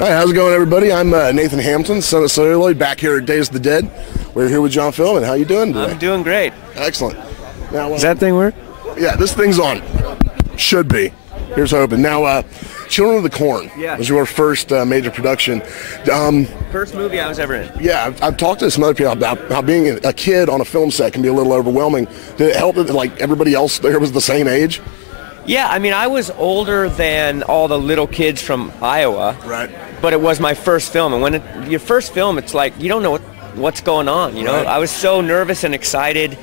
Hi, how's it going, everybody? I'm Nathan Hampton, Son of Celluloid, back here at Days of the Dead. We're here with John Philbin. How you doing today? I'm doing great. Excellent. Now, does that thing work? Yeah, this thing's on. Should be. Here's hoping. Now, Children of the Corn was your first major production. First movie I was ever in. Yeah, I've talked to some other people about how being a kid on a film set can be a little overwhelming. Did it help that like everybody else there was the same age? Yeah, I mean, I was older than all the little kids from Iowa. Right. But it was my first film, and when your first film, it's like you don't know what's going on. You know, Right. I was so nervous and excited.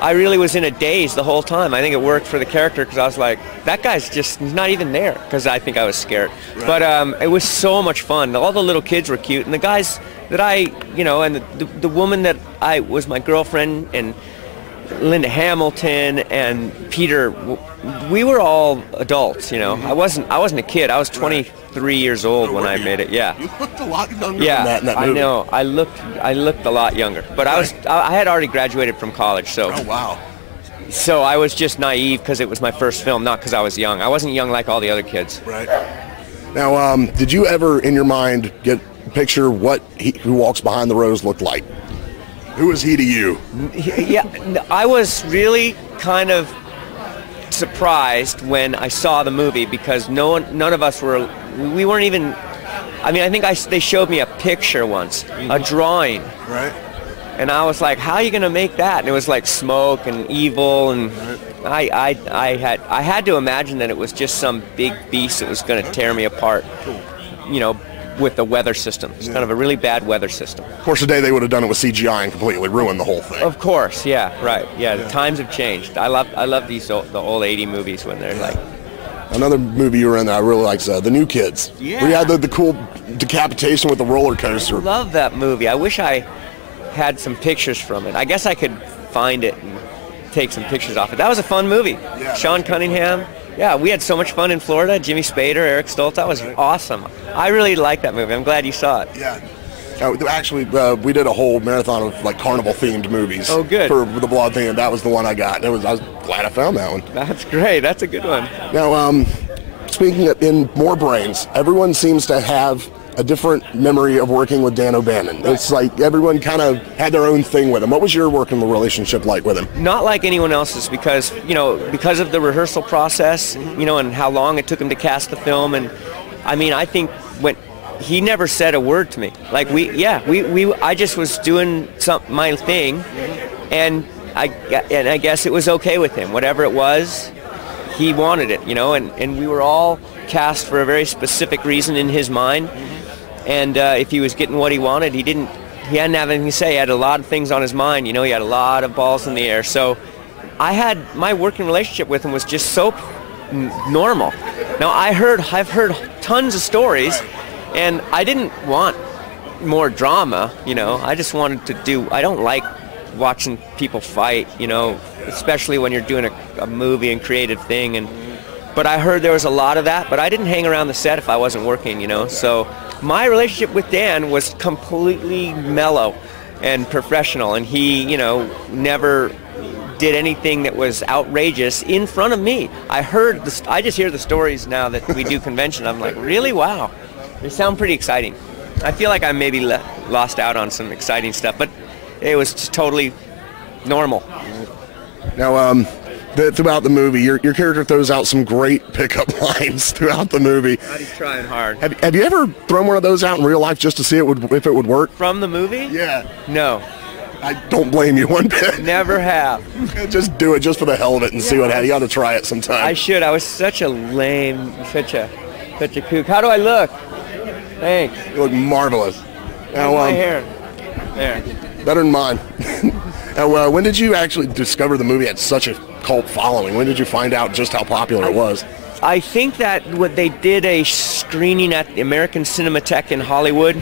I really was in a daze the whole time. I think it worked for the character because I was like, that guy's just not even there, because I think I was scared. Right. But it was so much fun. All the little kids were cute, and the guys that and the woman that I was my girlfriend, and Linda Hamilton and Peter, we were all adults, you know. I wasn't a kid. I was 23 years old when I made it. Yeah. You looked a lot younger Yeah, than that in that movie. I know. I looked a lot younger, but I had already graduated from college, so. Oh wow. So I was just naive because it was my first film, not because I was young. I wasn't young like all the other kids. Right. Now, did you ever, in your mind, picture what Who Walks Behind the Rose looked like? Who was he to you? Yeah, I was really kind of surprised when I saw the movie because none of us we weren't even. I mean, I think they showed me a picture once, a drawing. Right. And I was like, how are you going to make that? And it was like smoke and evil, and I had to imagine that it was just some big beast that was going to tear me apart. You know, with the weather system. It's kind of a really bad weather system. Of course, today they would have done it with CGI and completely ruined the whole thing. Of course, yeah, right. Yeah, the times have changed. I love these the old 80 movies when they're like. Another movie you were in that I really liked, The New Kids. Yeah. Where you had the cool decapitation with the roller coaster. I love that movie. I wish I had some pictures from it. I guess I could find it and take some pictures off it. That was a fun movie. Yeah, Sean Cunningham. Yeah, we had so much fun in Florida. Jimmy Spader, Eric Stoltz. That was awesome. I really liked that movie. I'm glad you saw it. Yeah. Actually, we did a whole marathon of like carnival-themed movies. Oh, good. For the Blood thing, and that was the one I got. I was glad I found that one. That's great. That's a good one. Now, speaking in More Brains, everyone seems to have a different memory of working with Dan O'Bannon. Right. It's like everyone kind of had their own thing with him. What was your working relationship like with him? Not like anyone else's because of the rehearsal process, and how long it took him to cast the film. And I mean, I think when he never said a word to me. Like I just was doing my thing, and I guess it was okay with him. Whatever it was, he wanted it, and we were all cast for a very specific reason in his mind. And if he was getting what he wanted, he hadn't have anything to say. He had a lot of things on his mind, he had a lot of balls in the air. So my working relationship with him was just so normal. Now I've heard tons of stories, and I didn't want more drama, I just wanted to I don't like watching people fight, especially when you're doing a movie and creative thing. But I heard there was a lot of that, but I didn't hang around the set if I wasn't working, so my relationship with Dan was completely mellow and professional, and he, never did anything that was outrageous in front of me. I just hear the stories now that we do convention. I'm like, really? Wow. They sound pretty exciting. I feel like I maybe lost out on some exciting stuff, but it was just totally normal. Now, throughout the movie, your character throws out some great pickup lines throughout the movie. He's trying hard. Have you ever thrown one of those out in real life just to see if it would work? From the movie? Yeah. No. I don't blame you one bit. Never have. Just do it just for the hell of it and see what happens. You got to try it sometime. I should. I was such a lame, such a kook. How do I look? Thanks. You look marvelous. Now, my hair. There. Better than mine. Now, when did you actually discover the movie had such a cult following? When did you find out just how popular it was? I think that they did a screening at the American Cinematheque in Hollywood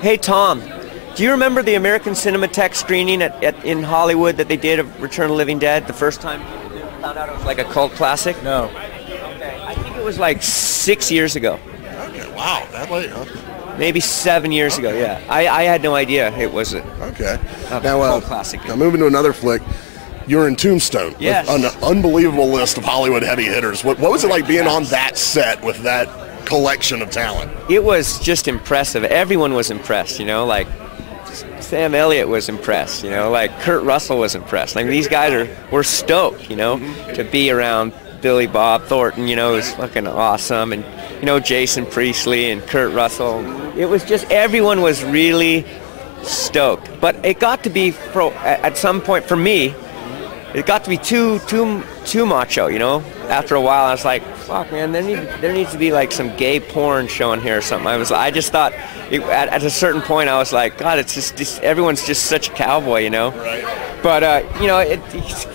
hey Tom, do you remember the American Cinematheque screening in Hollywood that they did of Return of the Living Dead the first time you found out it was like a cult classic? No. Okay, I think it was like 6 years ago. Okay, wow, that late, huh? Maybe 7 years ago, yeah. I had no idea it was a cult classic. Now moving to another flick, you're in Tombstone. Yes. With an unbelievable list of Hollywood heavy hitters. What was it like being on that set with that collection of talent. It was just impressive. Everyone was impressed, you know, like Sam Elliott was impressed, you know, like Kurt Russell was impressed. Like these guys were stoked, you know, to be around Billy Bob Thornton, you know, it was fucking awesome. And, you know, Jason Priestley and Kurt Russell. It was just, everyone was really stoked. But it got to be, at some point for me, it got to be too macho, you know. After a while, I was like, "Fuck, man, there needs to be like some gay porn showing here or something." I just thought, at a certain point, I was like, "God, it's just everyone's just such a cowboy, you know." Right. But you know, you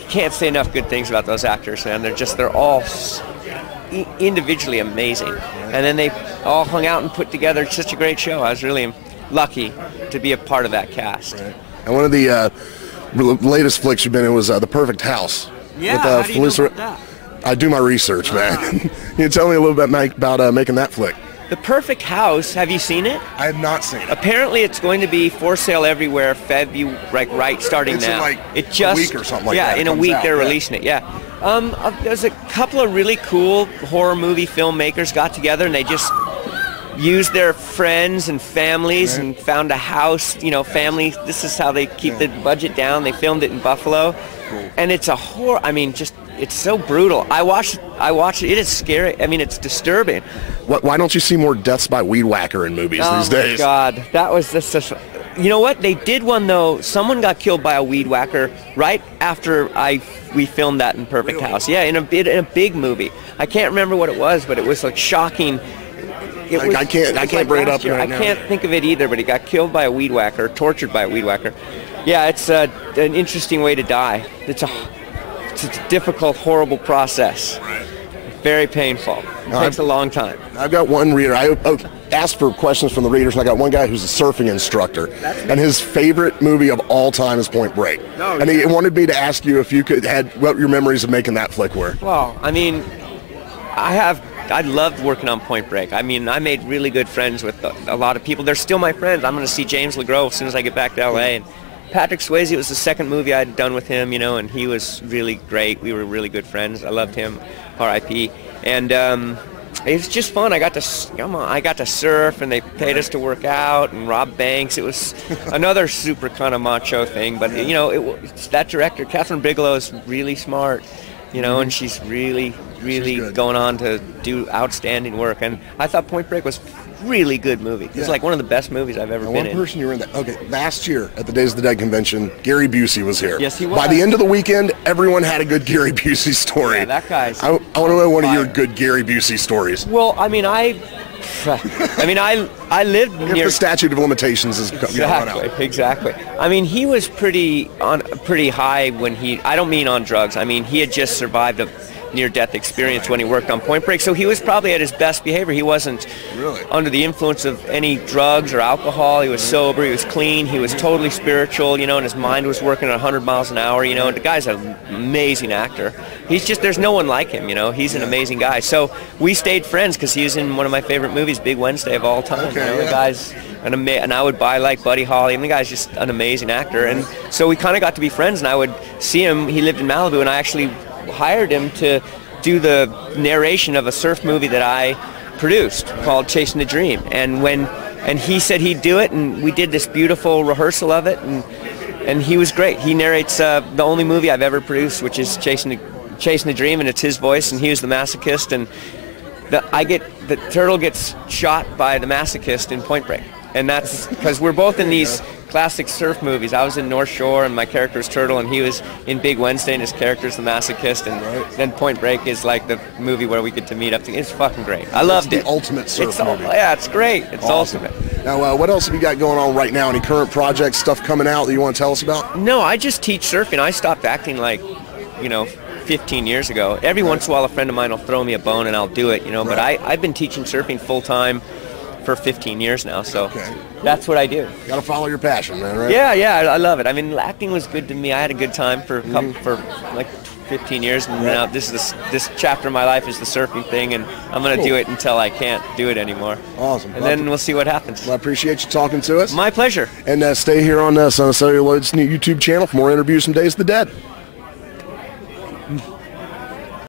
can't say enough good things about those actors, man. They're all individually amazing, and then they all hung out and put together such a great show. I was really lucky to be a part of that cast. Right. And one of the latest flicks you've been in was The Perfect House. Yeah, with, how do you know about that? I do my research, man. Can you tell me a little bit about making that flick? The Perfect House, have you seen it? I have not seen it. Apparently it's going to be for sale everywhere, right starting it's now. In like it just, a week or something like that. Yeah, in a week they're releasing it, yeah. There's a couple of really cool horror movie filmmakers got together and they just used their friends and families and found a house, you know, family. This is how they keep the budget down. They filmed it in Buffalo. Cool. And it's a horror, I mean, just, it's so brutal. I watched it. It is scary. I mean, it's disturbing. Why don't you see more deaths by weed whacker in movies these days? Oh, my God. That was just such... You know what? They did one, though. Someone got killed by a weed whacker right after we filmed that in Perfect House. Yeah, in a big movie. I can't remember what it was, but it was, like, shocking. I can't bring it up right now. I can't think of it either, but he got killed by a weed whacker, tortured by a weed whacker. Yeah, it's an interesting way to die. It's a difficult, horrible process. Right. Very painful. It takes a long time. I've got one reader. I asked for questions from the readers, and I got one guy who's a surfing instructor, and his favorite movie of all time is Point Break. Oh, and he wanted me to ask you if you had what your memories of making that flick were. Well, I mean, I loved working on Point Break. I mean, I made really good friends with a lot of people. They're still my friends. I'm going to see James LeGros as soon as I get back to L.A. And Patrick Swayze, it was the second movie I'd done with him, you know, and he was really great. We were really good friends. I loved him, R.I.P. And it was just fun. I got to surf, and they paid us to work out, and rob banks. It was another super kind of macho thing. But, you know, it's that director, Catherine Bigelow, is really smart. You know, and she's really going on to do outstanding work. And I thought Point Break was a really good movie. It's like one of the best movies I've ever been in. One person you were in that. Okay, last year at the Days of the Dead convention, Gary Busey was here. Yes, he was. By the end of the weekend, everyone had a good Gary Busey story. Yeah, that guy's I want to know one of your good Gary Busey stories. Well, I mean, I lived near... If the statute of limitations is run out. Exactly. I mean, he was pretty high when I don't mean on drugs. I mean, he had just survived a near-death experience when he worked on Point Break, so he was probably at his best behavior. He wasn't under the influence of any drugs or alcohol. He was sober, he was clean, he was totally spiritual, you know, and his mind was working at 100 miles an hour, you know, and the guy's an amazing actor. there's no one like him, you know. He's an amazing guy. So we stayed friends because he was in one of my favorite movies, Big Wednesday of all time. Okay, you know, the guy's and I would buy like Buddy Holly, and the guy's just an amazing actor. And so we kind of got to be friends, and I would see him. He lived in Malibu, and I actually hired him to do the narration of a surf movie that I produced called Chasing the Dream. And he said he'd do it, and we did this beautiful rehearsal of it, and he was great. He narrates the only movie I've ever produced, which is Chasing the Dream, and it's his voice, and he was the masochist, and the turtle gets shot by the masochist in Point Break. And that's because we're both in these classic surf movies. I was in North Shore, and my character was Turtle, and he was in Big Wednesday, and his character's the masochist. And then Point Break is like the movie where we get to meet up. It's fucking great. I loved it. It's the ultimate surf movie. Yeah, it's great. It's awesome. ultimate. Now, what else have you got going on right now? Any current projects, stuff coming out that you want to tell us about? No, I just teach surfing. I stopped acting 15 years ago. Every once in a while, a friend of mine will throw me a bone, and I'll do it, But I've been teaching surfing full-time for 15 years now, so that's what I do. Got to follow your passion, man, right? Yeah, I love it. I mean, acting was good to me. I had a good time for like 15 years, and now this chapter of my life is the surfing thing, and I'm going to do it until I can't do it anymore. Awesome. And then we'll see what happens. Well, I appreciate you talking to us. My pleasure. And stay here on Son of Celluloid's new YouTube channel for more interviews from Days of the Dead.